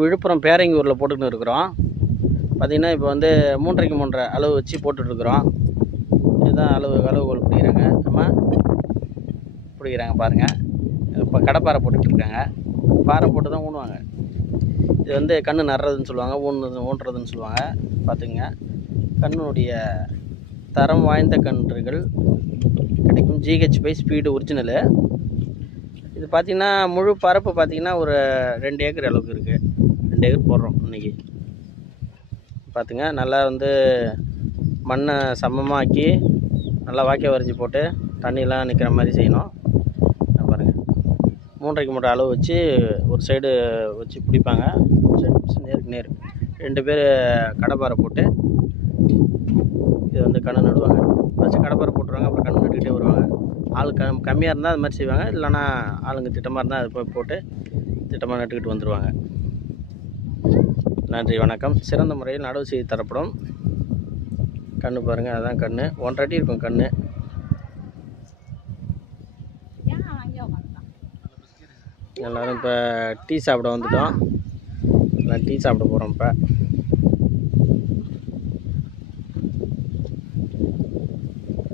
விழுப்புரம் பேரங்கியூரில் போட்டுக்கிட்டு இருக்கிறோம். பார்த்திங்கன்னா இப்போ வந்து 3.5 3.5 அளவு வச்சு போட்டுட்ருக்குறோம். இதுதான் அளவுகோல் பிடிக்கிறாங்க. நம்ம பிடிக்கிறாங்க பாருங்கள். இப்போ கடப்பாறை போட்டுட்ருக்காங்க. பாறை போட்டு தான் ஊனுவாங்க. இது வந்து கன்று நடுறதுன்னு சொல்லுவாங்க, ஊன்றதுன்னு சொல்லுவாங்க. பார்த்துங்க, கண்ணுடைய தரம் வாய்ந்த கன்றுகள் கிடைக்கும். GH5 speed original. இது பார்த்திங்கன்னா முழு பரப்பு பார்த்திங்கன்னா ஒரு 2 ஏக்கர் அளவுக்கு இருக்குது. 2 ஏக்கர் போடுறோம் இன்றைக்கி. பார்த்துங்க, நல்லா வந்து மண்ணை சமமாக்கி நல்லா வாக்கிய வரைஞ்சி போட்டு தண்ணியெலாம் நிற்கிற மாதிரி செய்யணும். பாருங்கள், 3.5 3 அளவு வச்சு ஒரு சைடு வச்சு பிடிப்பாங்க. சைடு பிடிச்சி நேருக்கு நேர் 2 பேர் கடப்பாறை போட்டு இது வந்து கன்று நடுவாங்க. ஃபஸ்ட்டு கடப்பாறை போட்டுருவாங்க, அப்புறம் கன்று நட்டுக்கிட்டே வருவாங்க. ஆள் கம்மியாக இருந்தால் அது மாதிரி செய்வாங்க. இல்லைனா ஆளுங்க திட்டமாக இருந்தால் அது போய் போட்டு திட்டமாக நட்டுக்கிட்டு வந்துடுவாங்க. நன்றி, வணக்கம். சிறந்த முறையில் நடவு செய்து தரப்படும். கன்று பாருங்கள், அதுதான் கன்று. 1.5 அடி இருக்கும் கன்று. எல்லோரும் இப்போ டீ சாப்பிட வந்துட்டோம். டீ சாப்பிட போகிறோம் இப்போ.